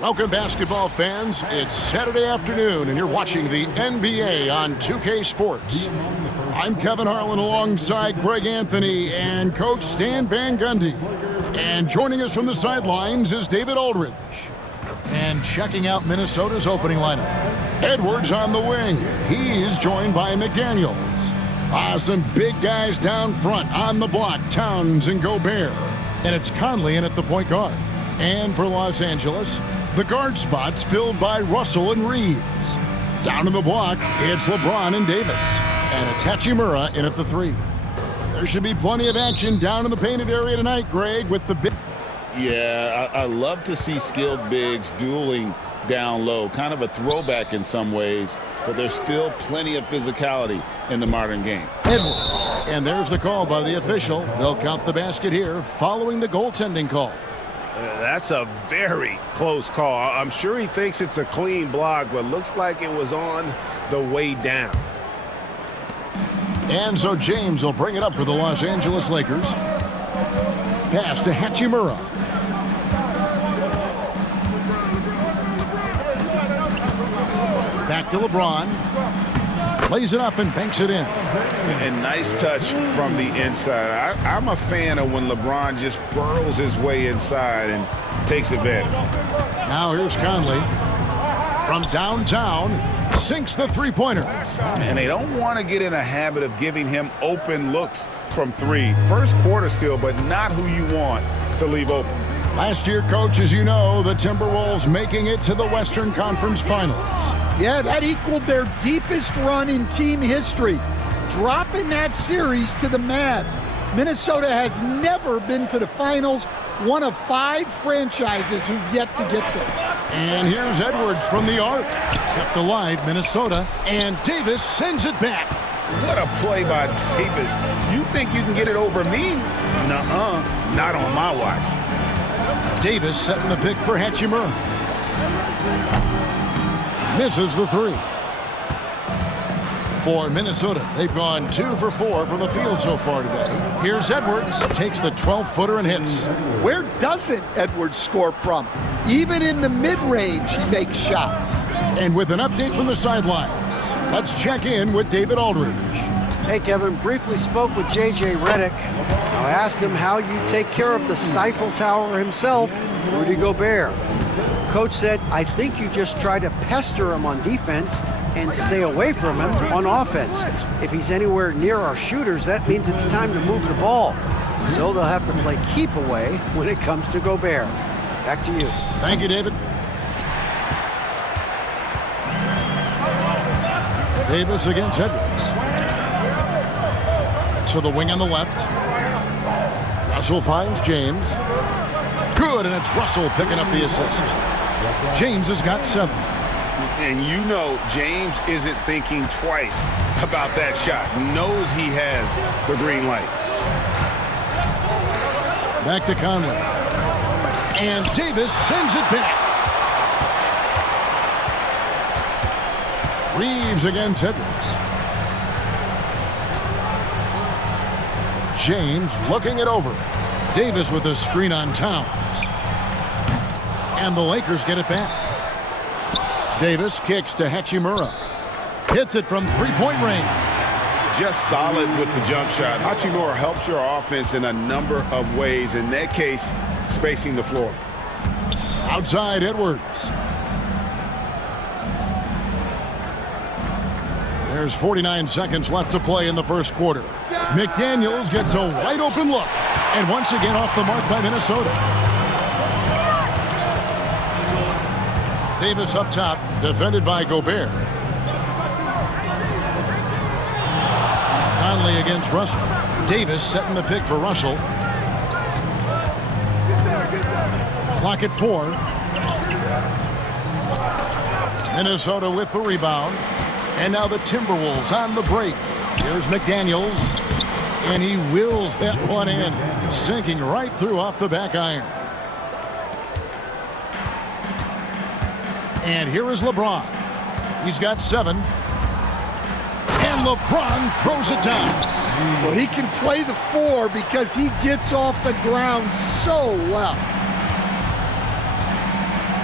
Welcome, basketball fans. It's Saturday afternoon, and you're watching the NBA on 2K Sports. I'm Kevin Harlan alongside Greg Anthony and Coach Stan Van Gundy. And joining us from the sidelines is David Aldridge. And checking out Minnesota's opening lineup, Edwards on the wing. He's joined by McDaniels. Some big guys down front on the block, Towns and Gobert. And it's Conley in at the point guard. And for Los Angeles, the guard spots filled by Russell and Reeves. Down in the block, it's LeBron and Davis. And it's Hachimura in at the 3. There should be plenty of action down in the painted area tonight, Greg, with the big... Yeah, I love to see skilled bigs dueling down low. Kind of a throwback in some ways, but there's still plenty of physicality in the modern game. Edwards. And there's the call by the official. They'll count the basket here following the goaltending call. That's a very close call. I'm sure he thinks it's a clean block, but looks like it was on the way down. And so James will bring it up for the Los Angeles Lakers. Pass to Hachimura. Back to LeBron. Lays it up and banks it in. And nice touch from the inside. I'm a fan of when LeBron just burrows his way inside and takes advantage. Now here's Conley. From downtown, sinks the three-pointer. And they don't want to get in a habit of giving him open looks from 3. First quarter still, but not who you want to leave open. Last year, Coach, as you know, the Timberwolves making it to the Western Conference Finals. Yeah, that equaled their deepest run in team history, dropping that series to the Mavs. Minnesota has never been to the finals, one of 5 franchises who've yet to get there. And here's Edwards from the arc. Kept alive, Minnesota, and Davis sends it back. What a play by Davis. You think you can get it over me? Nuh-uh, not on my watch. Davis setting the pick for Hachimura. Misses the 3. For Minnesota, they've gone 2 for 4 from the field so far today. Here's Edwards, takes the 12-footer and hits. Where doesn't Edwards score from? Even in the mid-range, he makes shots. And with an update from the sidelines, let's check in with David Aldridge. Hey, Kevin, briefly spoke with J.J. Redick. I asked him how you take care of the Stifle Tower himself, Rudy Gobert. Coach said, I think you just try to pester him on defense and stay away from him on offense. If he's anywhere near our shooters, that means it's time to move the ball. So they'll have to play keep away when it comes to Gobert. Back to you. Thank you, David. Davis against Edwards. To the wing on the left. Russell finds James. Good, and it's Russell picking up the assist. James has got 7. And you know James isn't thinking twice about that shot. Knows he has the green light. Back to Conley. And Davis sends it back. Reeves against Edwards. James looking it over. Davis with a screen on Towns. And the Lakers get it back. Davis kicks to Hachimura. Hits it from 3-point range. Just solid with the jump shot. Hachimura helps your offense in a number of ways. In that case, spacing the floor. Outside Edwards. There's 49 seconds left to play in the first quarter. McDaniels gets a wide open look. And once again off the mark by Minnesota. Davis up top, defended by Gobert. Conley against Russell. Davis setting the pick for Russell. Clock at 4. Minnesota with the rebound. And now the Timberwolves on the break. Here's McDaniels. And he wills that one in, sinking right through off the back iron. And here is LeBron. He's got 7. And LeBron throws it down. Well, he can play the 4 because he gets off the ground so well.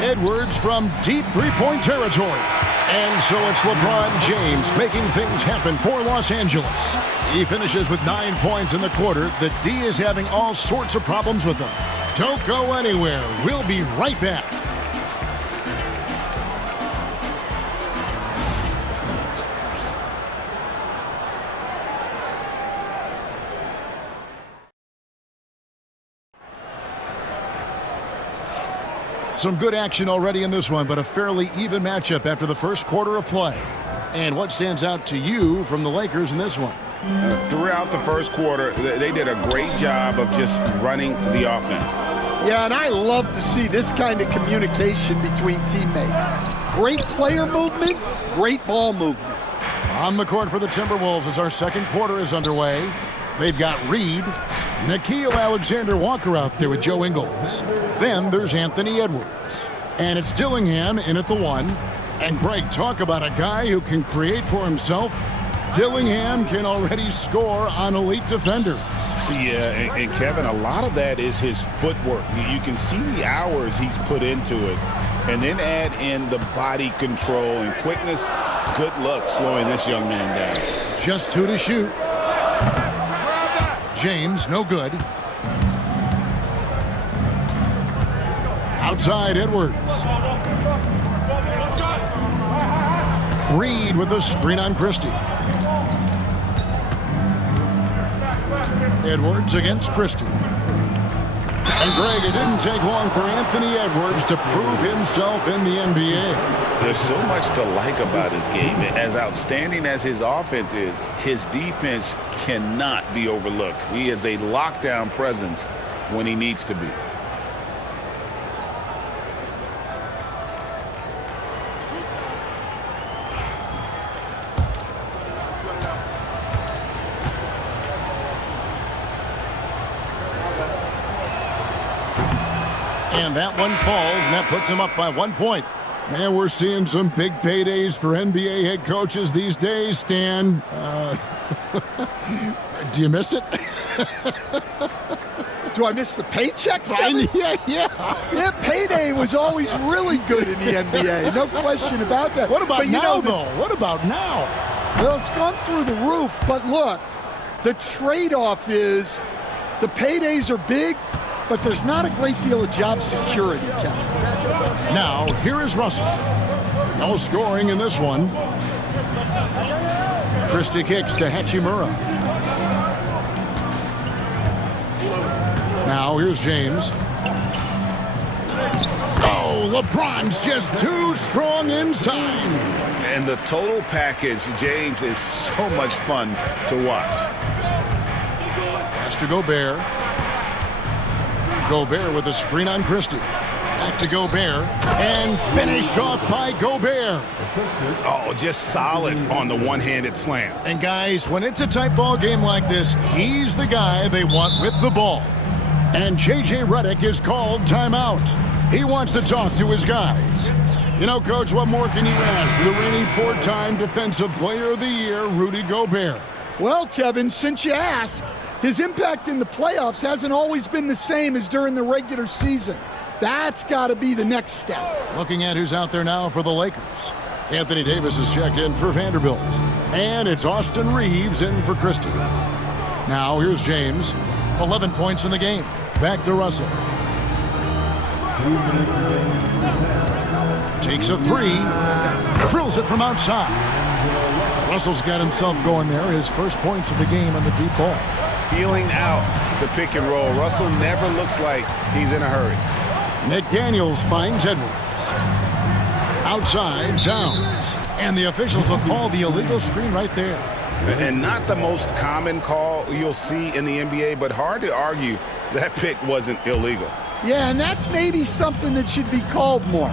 Edwards from deep three-point territory. And so it's LeBron James making things happen for Los Angeles. He finishes with 9 points in the quarter. The D is having all sorts of problems with him. Don't go anywhere. We'll be right back. Some good action already in this one, but a fairly even matchup after the first quarter of play. And what stands out to you from the Lakers in this one? Throughout the first quarter, they did a great job of just running the offense. Yeah, and I love to see this kind of communication between teammates. Great player movement, great ball movement. On the court for the Timberwolves as our second quarter is underway. They've got Reed, Nickeil Alexander-Walker out there with Joe Ingles. Then there's Anthony Edwards. And it's Dillingham in at the 1. And Greg, talk about a guy who can create for himself. Dillingham can already score on elite defenders. Yeah, and Kevin, a lot of that is his footwork. You can see the hours he's put into it. And then add in the body control and quickness. Good luck slowing this young man down. Just 2 to shoot. James, no good. Outside Edwards. Reed with a screen on Christie. Edwards against Christie. And Greg, it didn't take long for Anthony Edwards to prove himself in the NBA. There's so much to like about his game. As outstanding as his offense is, his defense cannot be overlooked. He is a lockdown presence when he needs to be. And that one falls, and that puts him up by 1 point. Man, we're seeing some big paydays for NBA head coaches these days, Stan. Do you miss it? Do I miss the paychecks? Yeah. Yeah, payday was always really good in the NBA. No question about that. What about now, though? What about now? Well, it's gone through the roof. But look, the trade-off is the paydays are big, but there's not a great deal of job security, Kevin. Now, here is Russell. No scoring in this one. Christie kicks to Hachimura. Now, here's James. Oh, LeBron's just too strong inside. And the total package, James, is so much fun to watch. Pass to Gobert. Gobert with a screen on Christie. Back to Gobert. And finished off by Gobert. Oh, just solid on the one-handed slam. And guys, when it's a tight ball game like this, he's the guy they want with the ball. And J.J. Redick is called timeout. He wants to talk to his guys. You know, Coach, what more can you ask? The reigning 4-time Defensive Player of the Year, Rudy Gobert. Well, Kevin, since you ask, his impact in the playoffs hasn't always been the same as during the regular season. That's got to be the next step. Looking at who's out there now for the Lakers. Anthony Davis is checked in for Vanderbilt. And it's Austin Reeves in for Christie. Now here's James. 11 points in the game. Back to Russell. Takes a 3. Drills it from outside. Russell's got himself going there. His first points of the game on the deep ball. Feeling out the pick and roll. Russell never looks like he's in a hurry. McDaniels finds Edwards. Outside, Towns. And the officials will call the illegal screen right there. And not the most common call you'll see in the NBA, but hard to argue that pick wasn't illegal. Yeah, and that's maybe something that should be called more.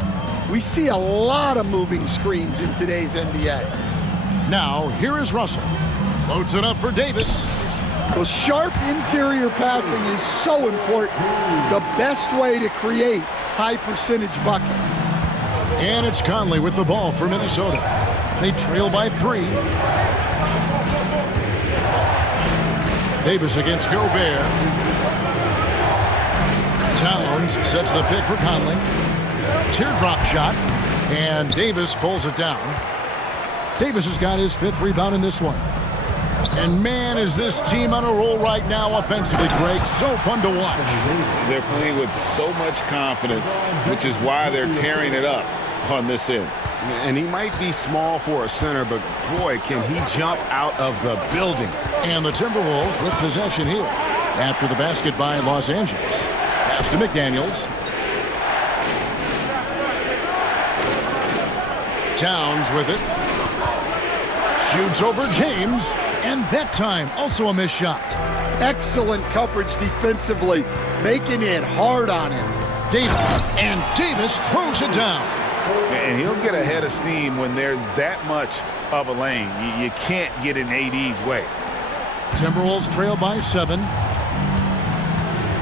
We see a lot of moving screens in today's NBA. Now, here is Russell. Loads it up for Davis. Well, sharp interior passing is so important. The best way to create high-percentage buckets. And it's Conley with the ball for Minnesota. They trail by 3. Davis against Gobert. Towns sets the pick for Conley. Teardrop shot, and Davis pulls it down. Davis has got his 5th rebound in this one. And man, is this team on a roll right now offensively, Greg. So fun to watch. They're playing with so much confidence, which is why they're tearing it up on this end. And he might be small for a center, but boy, can he jump out of the building. And the Timberwolves with possession here after the basket by Los Angeles. Pass to McDaniels. Towns with it. Shoots over James. And that time, also a missed shot. Excellent coverage defensively, making it hard on him. Davis, and Davis throws it down. And he'll get a head of steam when there's that much of a lane. You can't get in AD's way. Timberwolves trail by 7.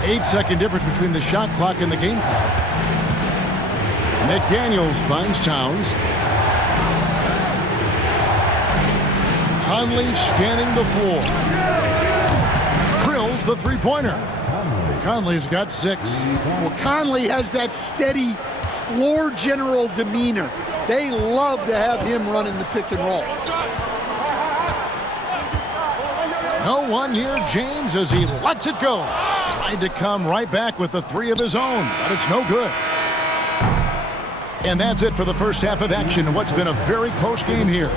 8-second difference between the shot clock and the game clock. McDaniels finds Towns. Conley scanning the floor. Drills the three-pointer. Conley's got 6. Well, Conley has that steady floor general demeanor. They love to have him running the pick and roll. No one near James as he lets it go. Tried to come right back with the 3 of his own, but it's no good. And that's it for the first half of action in what's been a very close game here.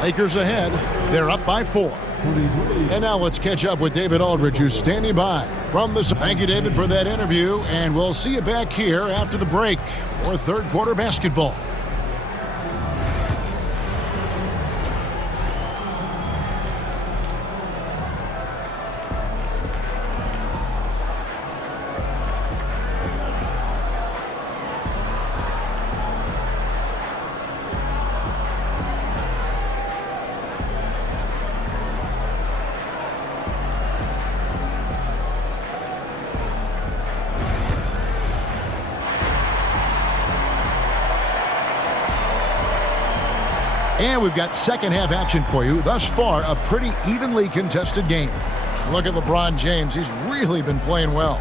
Lakers ahead. They're up by 4. And now let's catch up with David Aldridge, who's standing by from the... Thank you, David, for that interview. And we'll see you back here after the break for third quarter basketball. And we've got second half action for you. Thus far, a pretty evenly contested game. Look at LeBron James. He's really been playing well.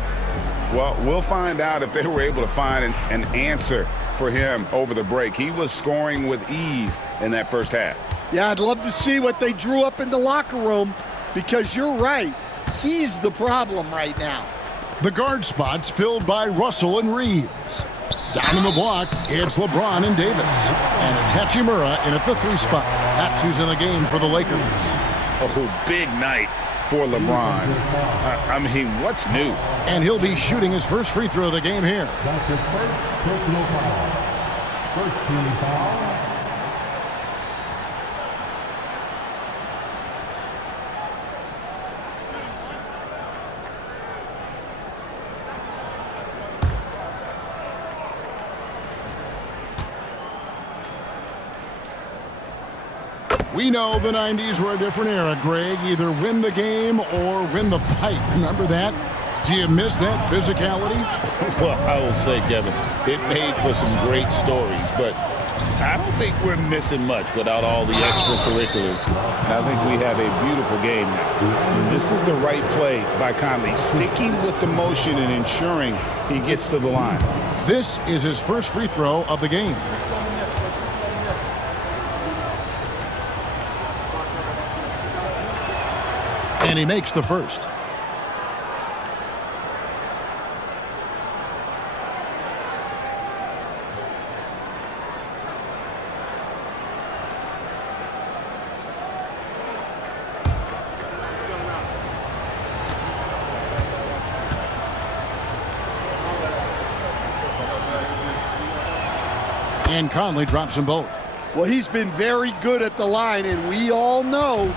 Well, we'll find out if they were able to find an answer for him over the break. He was scoring with ease in that first half. Yeah, I'd love to see what they drew up in the locker room, because you're right. He's the problem right now. The guard spots filled by Russell and Reeves. Down in the block, it's LeBron and Davis. And it's Hachimura in at the 3 spot. That's who's in the game for the Lakers. Oh, big night for LeBron. I mean, what's new? And he'll be shooting his first free throw of the game here. That's his first personal foul. First team foul. We know the 90s were a different era, Greg. Either win the game or win the fight. Remember that? Do you miss that physicality? Well, I will say, Kevin, it made for some great stories, but I don't think we're missing much without all the extracurriculars. And I think we have a beautiful game now. And this is the right play by Conley, sticking with the motion and ensuring he gets to the line. This is his first free throw of the game. And he makes the first. And Conley drops them both. Well, he's been very good at the line, and we all know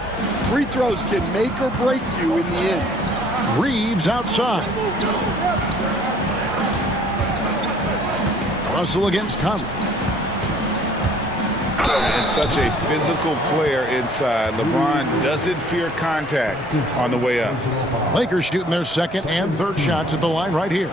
free throws can make or break you in the end. Reeves outside. Russell against Conley. And such a physical player inside. LeBron doesn't fear contact on the way up. Lakers shooting their second and third shots at the line right here.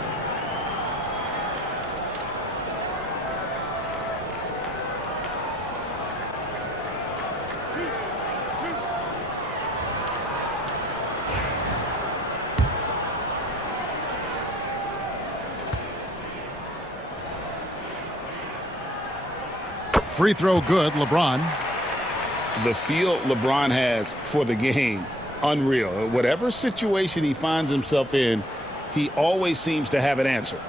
Free throw good, LeBron. The feel LeBron has for the game, unreal. Whatever situation he finds himself in, he always seems to have an answer.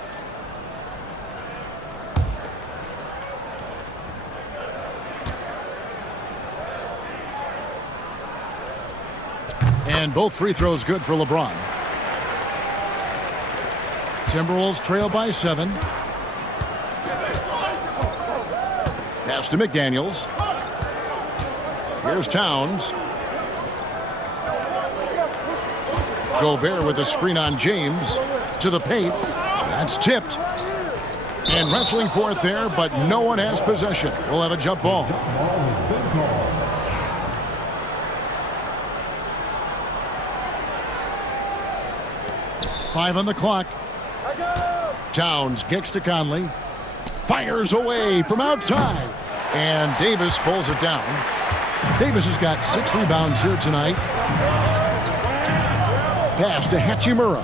And both free throws good for LeBron. Timberwolves trail by 7. Pass to McDaniels. Here's Towns. Gobert with a screen on James. To the paint. That's tipped. And wrestling for it there, but no one has possession. We'll have a jump ball. Five on the clock. Towns kicks to Conley. Fires away from outside. And Davis pulls it down. Davis has got 6 rebounds here tonight. Pass to Hachimura.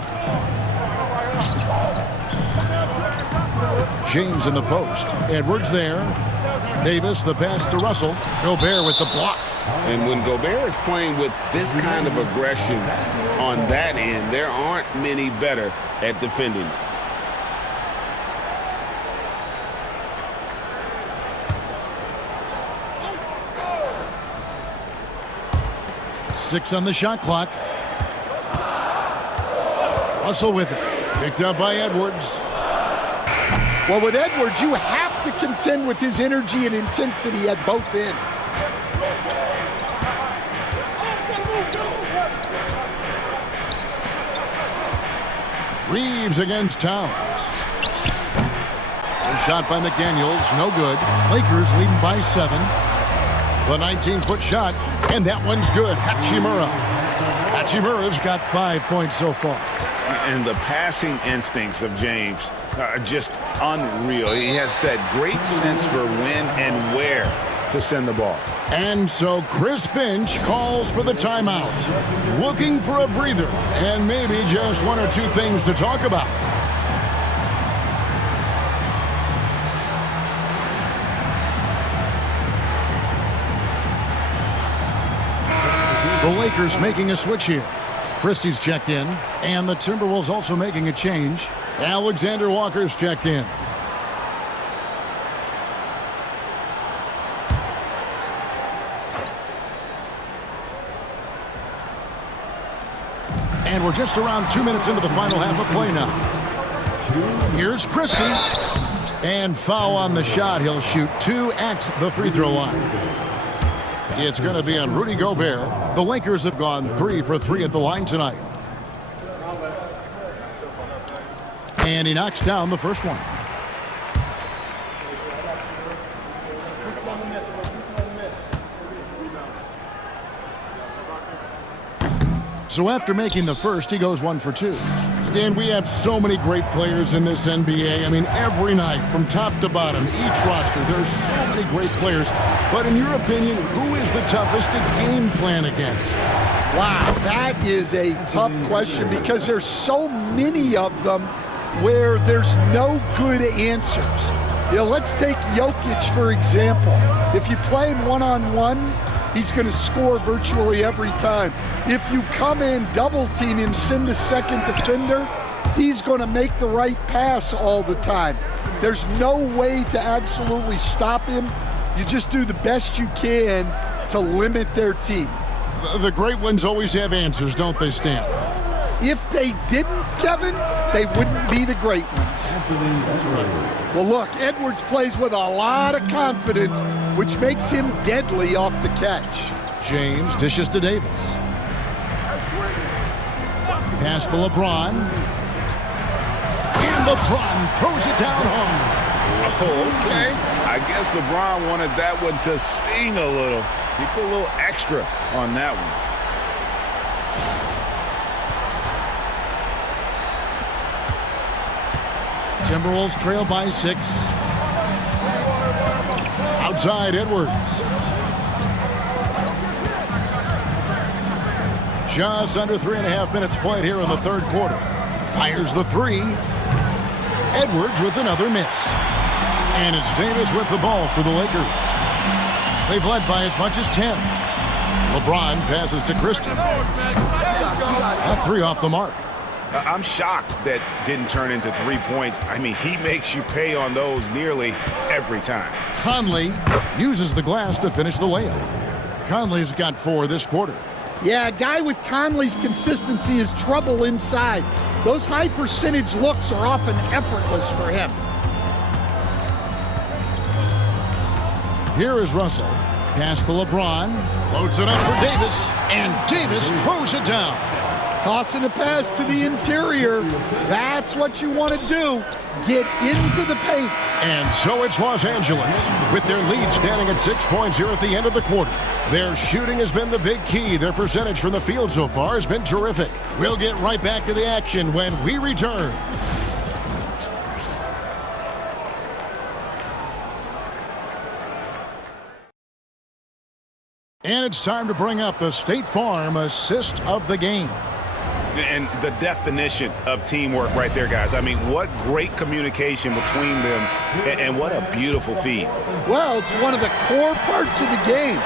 James in the post. Edwards there. Davis, the pass to Russell. Gobert with the block. And when Gobert is playing with this kind of aggression on that end, there aren't many better at defending. 6 on the shot clock. Russell with it. Picked up by Edwards. Well, with Edwards, you have to contend with his energy and intensity at both ends. Reeves against Towns. A shot by McDaniels, no good. Lakers leading by 7. The 19-foot shot, and that one's good. Hachimura. Hachimura's got 5 points so far. And the passing instincts of James are just unreal. He has that great sense for when and where to send the ball. And so Chris Finch calls for the timeout, looking for a breather and maybe just 1 or 2 things to talk about. The Lakers making a switch here. Christie's checked in, and the Timberwolves also making a change. Alexander Walker's checked in. And we're just around 2 minutes into the final half of play now. Here's Christie. And foul on the shot. He'll shoot 2 at the free throw line. It's going to be on Rudy Gobert. The Lakers have gone 3 for 3 at the line tonight. And he knocks down the first one. So after making the first, he goes 1 for 2. Stan, we have so many great players in this NBA. I mean, every night, from top to bottom, each roster, there's so many great players. But in your opinion, who is the toughest to game plan against? Wow, that is a tough question because there's so many of them where there's no good answers. You know, let's take Jokic, for example. If you play him one-on-one, he's going to score virtually every time. If you come in, double team him, send a second defender, he's going to make the right pass all the time. There's no way to absolutely stop him. You just do the best you can to limit their team. The great ones always have answers, don't they, Stan? If they didn't, Kevin, they wouldn't be the great ones. That's right. Well, look, Edwards plays with a lot of confidence, which makes him deadly off the catch. James dishes to Davis. Pass to LeBron. And LeBron throws it down home. Oh, okay. I guess LeBron wanted that one to sting a little. He put a little extra on that one. Timberwolves trail by 6. Outside Edwards. Just under 3.5 minutes played here in the third quarter. Fires the 3. Edwards with another miss. And it's Davis with the ball for the Lakers. They've led by as much as 10. LeBron passes to Christie. That three off the mark. I'm shocked that didn't turn into 3 points. I mean, he makes you pay on those nearly every time. Conley uses the glass to finish the layup. Conley's got 4 this quarter. Yeah, a guy with Conley's consistency is trouble inside. Those high percentage looks are often effortless for him. Here is Russell. Pass to LeBron. Loads it up for Davis. And Davis throws it down. Tossing a pass to the interior. That's what you want to do. Get into the paint. And so it's Los Angeles, with their lead standing at 6 points here at the end of the quarter. Their shooting has been the big key. Their percentage from the field so far has been terrific. We'll get right back to the action when we return. And it's time to bring up the State Farm assist of the game. And the definition of teamwork right there, guys. I mean, what great communication between them, and what a beautiful feed. Well, it's one of the core parts of the game.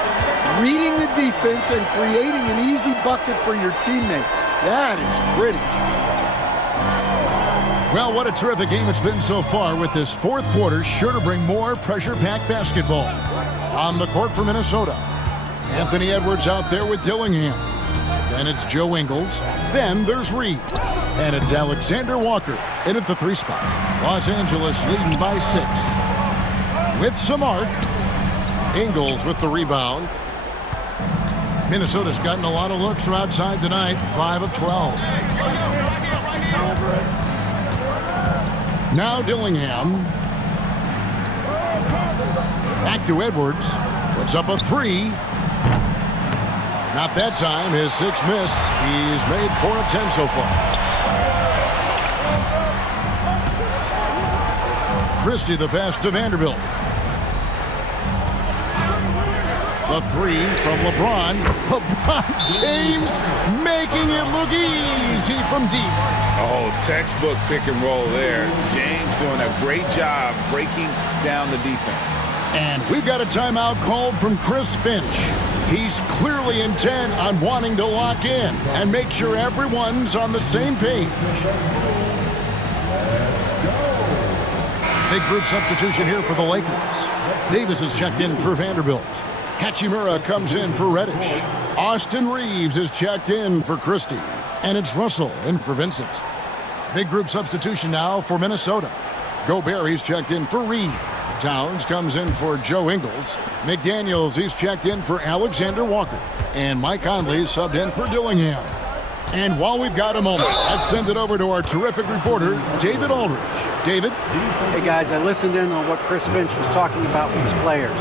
Reading the defense and creating an easy bucket for your teammate. That is pretty. Well, what a terrific game it's been so far, with this fourth quarter sure to bring more pressure-packed basketball. On the court for Minnesota, Anthony Edwards out there with Dillingham. Then it's Joe Ingles. Then there's Reed. And it's Alexander Walker in at the 3 spot. Los Angeles leading by 6. With some arc. Ingles with the rebound. Minnesota's gotten a lot of looks from outside tonight. 5 of 12. Now Dillingham. Back to Edwards. Puts up a 3. Not that time. His 6th miss. He's made 4 of 10 so far. Christie the pass to Vanderbilt. The 3 from LeBron. LeBron James making it look easy from deep. Oh, textbook pick and roll there. James doing a great job breaking down the defense. And we've got a timeout called from Chris Finch. He's clearly intent on wanting to lock in and make sure everyone's on the same page. Big group substitution here for the Lakers. Davis is checked in for Vanderbilt. Hachimura comes in for Reddish. Austin Reeves is checked in for Christie. And it's Russell in for Vincent. Big group substitution now for Minnesota. Gobert, he's checked in for Reed. Towns comes in for Joe Ingles. McDaniels, he's checked in for Alexander Walker. And Mike Conley subbed in for Dillingham. And while we've got a moment, let's send it over to our terrific reporter, David Aldridge. David? Hey, guys, I listened in on what Chris Finch was talking about with his players.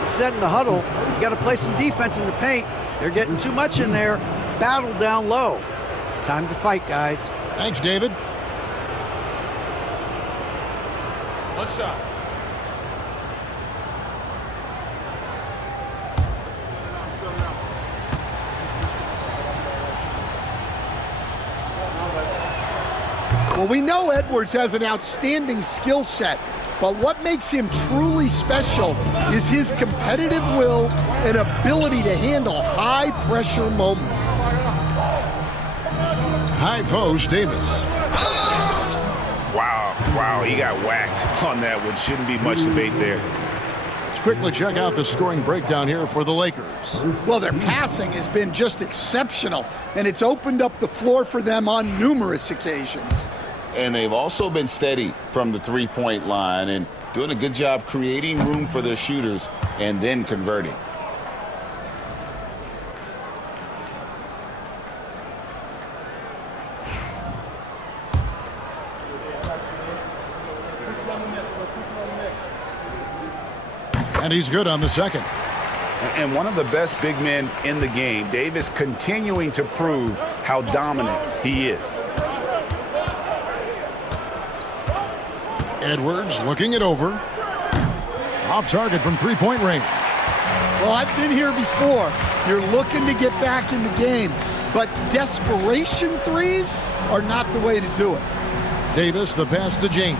He said in the huddle, you got to play some defense in the paint. They're getting too much in there. Battle down low. Time to fight, guys. Thanks, David. What's up? Well, we know Edwards has an outstanding skill set, but what makes him truly special is his competitive will and ability to handle high-pressure moments. High post, Davis. Wow, he got whacked on that one. Shouldn't be much debate there. Let's quickly check out the scoring breakdown here for the Lakers. Well, their passing has been just exceptional, and it's opened up the floor for them on numerous occasions. And they've also been steady from the three-point line and doing a good job creating room for their shooters and then converting. And he's good on the second. And one of the best big men in the game, Davis, continuing to prove how dominant he is. Edwards looking it over. Off target from three-point range. Well, I've been here before. You're looking to get back in the game, but desperation threes are not the way to do it. Davis, the pass to James.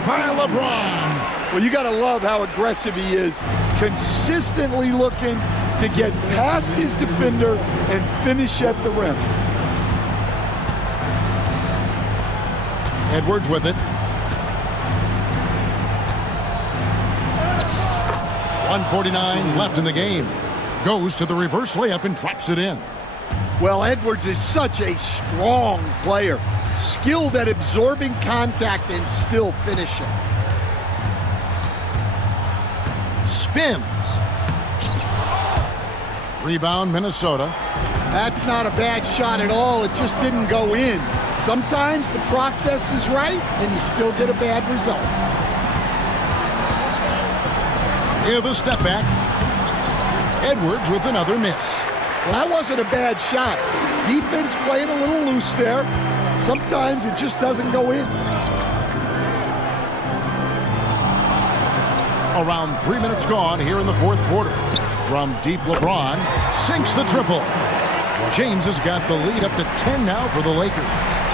it by LeBron. Well, you got to love how aggressive he is, consistently looking to get past his defender and finish at the rim. Edwards with it. 1:49 left in the game. Goes to the reverse layup and drops it in. Well, Edwards is such a strong player, skilled at absorbing contact and still finishing. Spins. Rebound, Minnesota. That's not a bad shot at all. It just didn't go in. Sometimes the process is right and you still get a bad result. Here the step back. Edwards with another miss. Well, that wasn't a bad shot. Defense playing a little loose there. Sometimes it just doesn't go in. Around 3 minutes gone here in the fourth quarter. From deep, LeBron sinks the triple. James has got the lead up to 10 now for the Lakers.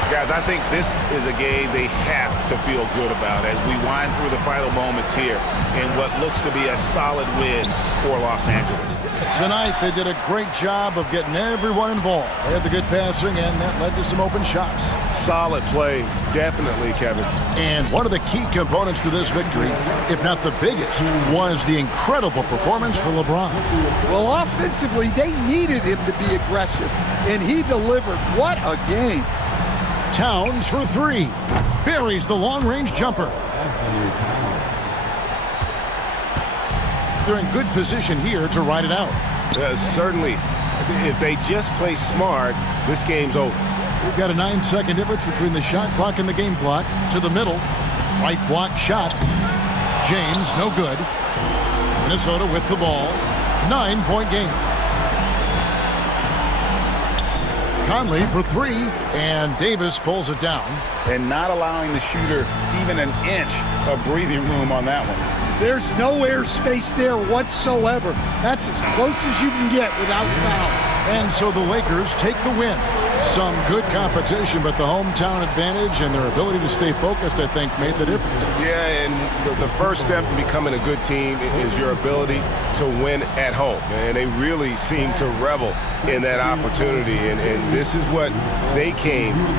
Guys, I think this is a game they have to feel good about as we wind through the final moments here in what looks to be a solid win for Los Angeles. Tonight, they did a great job of getting everyone involved. They had the good passing, and that led to some open shots. Solid play, definitely, Kevin. And one of the key components to this victory, if not the biggest, was the incredible performance for LeBron. Well, offensively, they needed him to be aggressive, and he delivered. What a game. Towns for three. Buries the long-range jumper. They're in good position here to ride it out. Certainly, if they just play smart, this game's over. We've got a 9-second difference between the shot clock and the game clock. To the middle. Right block shot. James, no good. Minnesota with the ball. 9-point game. Conley for three, and Davis pulls it down. And not allowing the shooter even an inch of breathing room on that one. There's no airspace there whatsoever. That's as close as you can get without foul. And so the Lakers take the win. Some good competition, but the hometown advantage and their ability to stay focused, I think, made the difference. Yeah, and the first step in becoming a good team is your ability to win at home. And they really seem to revel in that opportunity. And this is what they came